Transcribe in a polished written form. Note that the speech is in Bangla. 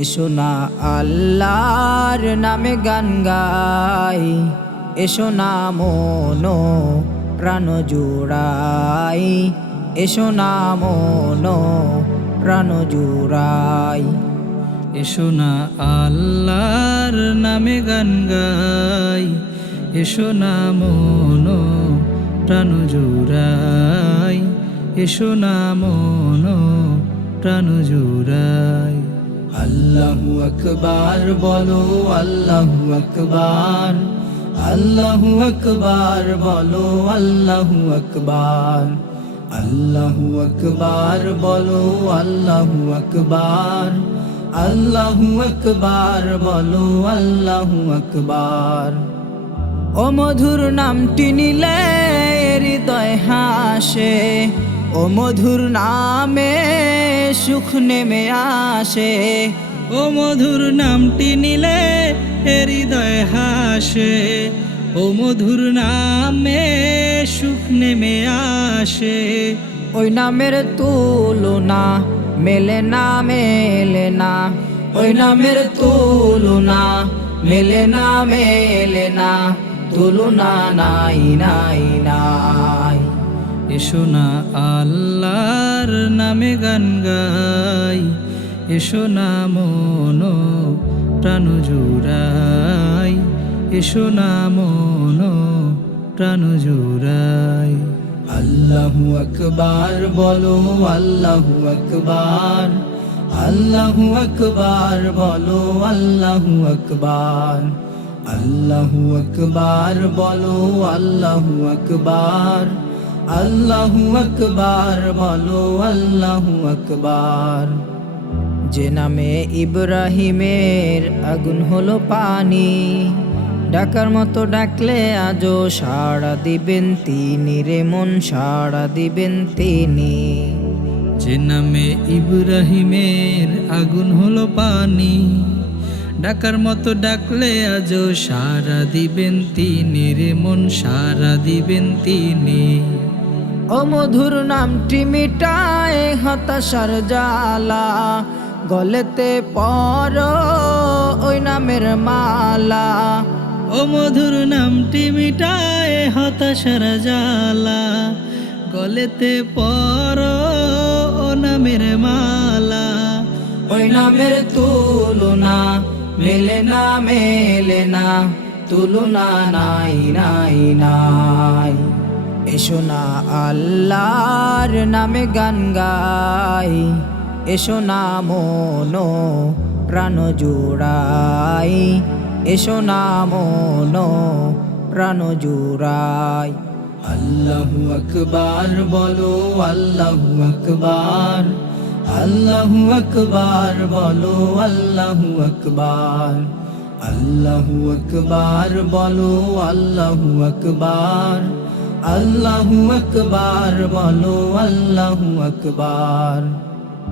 এসো না আল্লাহর নামে গান গাই, এসো না মন প্রাণ জুড়াই, এসো না মন প্রাণ জুড়াই। এসো না আল্লাহর নামে গান গাই, এসো না মন প্রাণ জুড়াই, এসো না মন প্রাণ জুড়াই। আল্লাহু আকবার বলো, আল্লাহু আকবার, আল্লাহু আকবার বলো, আল্লাহু আকবার, আল্লাহু আকবার বলো, আল্লাহু আকবার, আল্লাহু আকবার বলো, আল্লাহু আকবার। ও মধুর নামটি নিলে হৃদয় হাসে, ও মধুর নামে সুখ নেমে আসে, ও মধুর নামটি নিলে হৃদয় হাসে, ও মধুর নামে সুখ নেমে আসে। ওই নামের তুলনা মেলে না, মেলে না, ওই নামের তুলনা মেলে না, মেলে না, তুলনা নাই নাই নাই। এসো না আল্লাহর নামে গান গাই, এসো না মন প্রাণ জুড়াই, এসো না মন প্রাণ জুড়াই। আল্লাহু আকবার বলো, আল্লাহু আকবার, আল্লাহু আকবার বলো, আল্লাহু আকবার, আল্লাহু আকবার বলো, আল্লাহু আকবার, আল্লাহু আকবার বলো, আল্লাহু আকবার। যে নামে ইব্রাহিমের আগুন হলো পানি, ডাকার মতো ডাকলে আজও সাড়া দিবেন তিনি রে মন, সাড়া দিবেন তিনি। যে নামে ইব্রাহিমের আগুন হলো পানি, ডাকার মতো ডাকলে আজও সাড়া দিবেন তিনি রে মন, সাড়া দিবেন তিনি। ও মধুর নামটি মিটায় হতাশার জ্বালা, গলেতে পর ওই নামের মালা। ও মধুর নামটি মিটায় হতাশার জ্বালা, গলেতে পর ও নামের মালা। ওই নামের তুলনা মেলে না, মেলে না, তুলনা নাই নাই নাই। এসো না আল্লাহর নামে গান গাই, এসো না মন প্রাণ জুড়াই, এসো না মন প্রাণ জুড়াই। আল্লাহু আকবার বলো, আল্লাহু আকবার, আল্লাহু আকবার বলো, আল্লাহু আকবার, আল্লাহু আকবার বলো, আল্লাহু আকবার, আল্লাহু আকবার বলো, আল্লাহু আকবার।